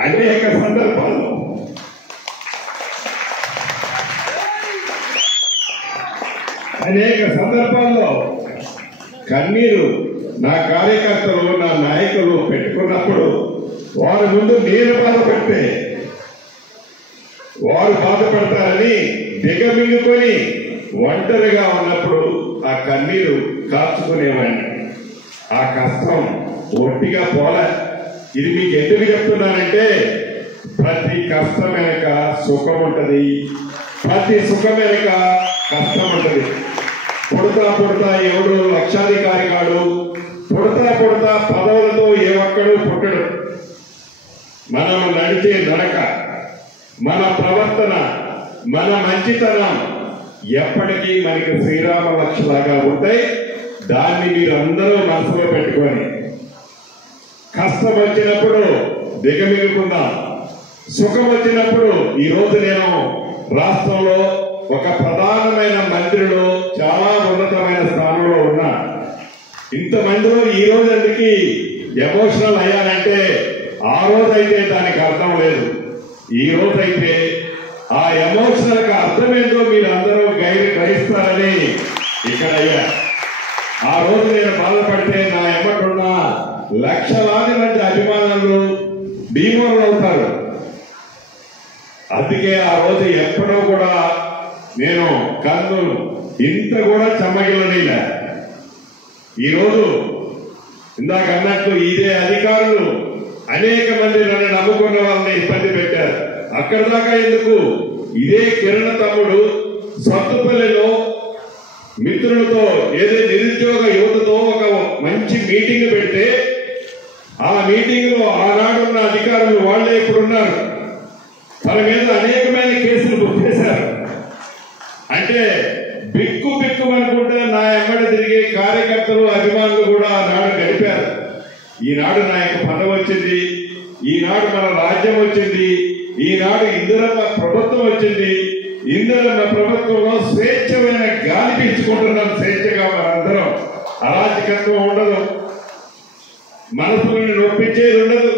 అనేక సందర్భాల్లో కన్నీరు నా కార్యకర్తలు నా నాయకులు పెట్టుకున్నప్పుడు వారి ముందు నేను బాధపడితే వారు బాధపడతారని దిగమింగుకొని ఒంటరిగా ఉన్నప్పుడు ఆ కన్నీరు కాచుకునేవాడిని. ఆ కష్టం ఒట్టిగా పోలే. ఇది మీకు ఎందుకు చెప్తున్నానంటే ప్రతి కష్టం వెనక సుఖం ఉంటది, ప్రతి సుఖం వెనక కష్టం ఉంటది. పుడతా ఎవడు లక్షాధికారి కాడు, పుడతా పదవులతో ఏ ఒక్కడు పుట్టడు. మనం నడిచే నడక, మన ప్రవర్తన, మన మంచితనం ఎప్పటికీ మనకి శ్రీరామ లక్ష్యలాగా ఉంటాయి. దాన్ని మీరందరూ మనసులో పెట్టుకొని కష్టం వచ్చినప్పుడు దిగమిగుకుందాం, సుఖం వచ్చినప్పుడు ఈ రోజు నేను రాష్ట్రంలో ఒక ప్రధానమైన మంత్రిలో చాలా ఉన్నతమైన స్థానంలో ఉన్నా. ఇంతమందిలో ఈ రోజు ఎందుకు ఎమోషనల్ అయ్యానంటే ఆ రోజైతే దానికి అర్థం లేదు. ఈ రోజైతే ఆ ఎమోషనల్ కి అర్థమేంటో మీరు అందరూ గ్రహిస్తారని ఇక్కడ అయ్యా. ఆ రోజు నేను బాధపడితే నా ఎమ్మటున్న లక్షలాది మంది అభిమానులు భీమవరం అవుతారు. అందుకే ఆ రోజు ఎప్పుడో కూడా నేను కన్నులు ఇంత కూడా చెమ్మగిల్లనిలే. ఈరోజు ఇందాక అన్నట్లు ఇదే అధికారులు అనేక మంది నన్ను నమ్ముకున్న వాళ్ళని ఇబ్బంది పెట్టారు. అక్కడ దాకా ఎందుకు, ఇదే కిరణ్ తమ్ముడు సత్తుపల్లిలో మిత్రులతో ఏదో నిరుద్యోగ యువతతో ఒక మంచి మీటింగ్ పెడితే ఆ మీటింగ్ లో ఆనాడున్న అధికారులు వాళ్లే ఇప్పుడున్నారు. తన మీద అనేకమైన కేసులు బుక్ చేశారు. అంటే బిక్కు అనుకుంటే నా ఎమ్మడి తిరిగే కార్యకర్తలు అభిమానులు కూడా ఆనాడు గడిపారు. ఈనాడు నా యొక్క పదవి వచ్చింది, ఈనాడు మన రాజ్యం వచ్చింది, ఈనాడు ఇందిరమ్మ ప్రభుత్వం వచ్చింది. ఇందిరమ్మ ప్రభుత్వంలో స్వేచ్ఛమైన గాలి పీల్చుకుంటున్నాం. స్వేచ్ఛగా మనందరం, అరాచకత్వం ఉండదు, మనసులను నొప్పించేది ఉండదు,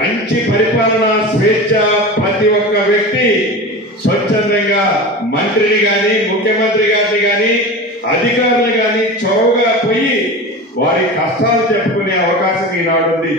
మంచి పరిపాలన, స్వేచ్ఛ. ప్రతి ఒక్క వ్యక్తి స్వచ్ఛందంగా మంత్రిని గాని ముఖ్యమంత్రి గారిని గాని అధికారులు గాని చౌకగా పోయి వారి కష్టాలు చెప్పుకునే అవకాశం ఈనాడు ఉంది.